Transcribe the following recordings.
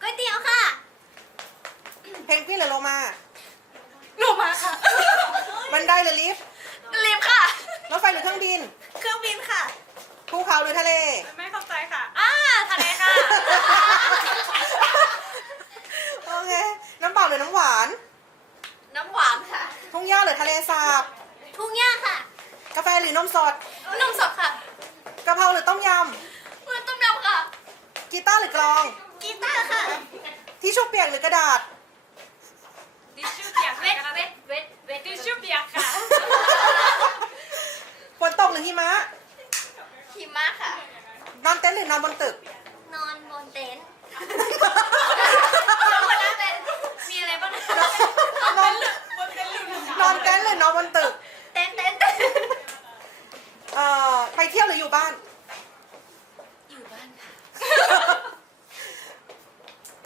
ก๋วยเตี๋ยวค่ะ เพนกวินหรือโลมาหนูมาค่ะ บันไดหรือลิฟต์ลิฟต์ค่ะ รถไฟหรือเครื่องบิน เครื่องบินค่ะ ภูเขาหรือทะเล ไม่เข้าใจค่ะอ่าทะเลค่ะ โอเค น้ำเปล่าหรือน้ำหวาน น้ำหวานค่ะ ทุ่งหญ้าหรือทะเลสาบ ทุ่งหญ้าค่ะ กาแฟหรือนมสด นมสดค่ะ กะเพราหรือต้มยเพื่อต้มยำค่ะำ กีตาร์หรือกลอง กีตาร์ค่ะทิชชู่เปียกหรือกระดาษ ทิชชู่เปียกเวค่ะทเวทเวทเวททิชชู่เปียกค่ะฝนตกหรือหิมะ หิมะค่ะ นอนเต็นท์หรือนอนบนตึก นอนบนเต็นท์นอนบนเต็นท์มีอะไรบ้างนะนอนนอนเต็นท์หรือนอนบนตึก เต็นท์เต็นท์เต็นท์เอ่อไปเที่ยวหรืออยู่บ้าน อยู่บ้านค่ะ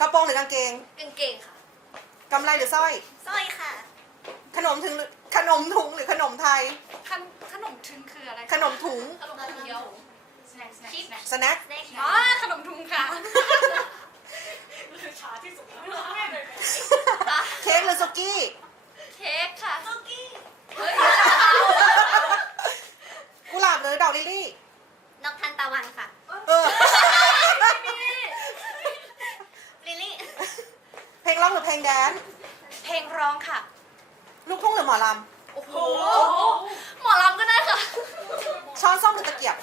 กระโปรงหรือกางเกงกางเกงค่ะกำไรหรือสร้อย สร้อยค่ะขนมถึงหรือขนมถุงหรือขนมไทย ขนขนมทุงคืออะไรขนมถุงขนมทุงเดียวสแน็คสแน็คชิปสแน็คสแน็คเด็กอ๋อค่ะขนมทุงค่ะช้าที่สุดเค้กหรือสุกี้เค้กค่ะคุกกี้เฮ้ยกุหลาบหรือดอกลิลลี่ดอกทันตะวันค่ะ เออ ลิลลี่ เพลง ร้องหรือเพลงแดนซ์เพลงร้องค่ะ ลูกทุ่งหรือหมอลโอ้โห หมอลำก็ได้ค่ะำช้อนส้อมหรือตะเกียบ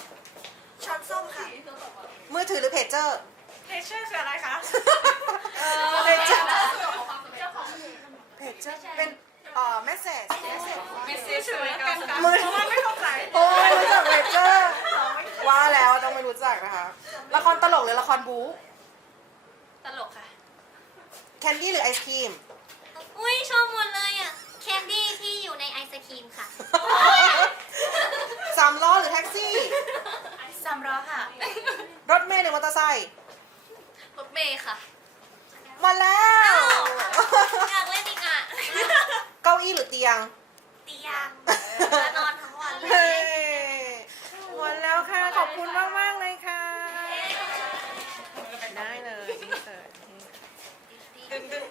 ช้อนส้มค่ะ มือถือหรือเพจเจอร์ เพชเชอร์คืออะไรคะเพจเจอร์เพจเจอร์เป็นเอ่อเมสเซจเมสเซจเหมือนกันค่ะมือเพราะว่าไม่เข้าใจโอ้ยรู้จักเพจเจอร์ว่าแล้วต้องไม่รู้จักนะคะละครตลกหรือละครบู๊ตลกค่ะ แคนดี้หรือไอศครีม อุ้ยชอบหมดเลยอะแคนดี้ที่อยู่ในไอศครีมค่ะ สามล้อหรือแท็กซี่ สามร้อค่ะรถเมล์หรือมอเตอร์ไซค์รถเมย์ค่ะมาแล้ว อยากเล่นอีกอะเก้าอี้หรือเตียงเตียงมานอนทั้งวันเลเฮ้ยย หมดแล้วค่ะ ขอบคุณมาก ๆ เลย 텐데.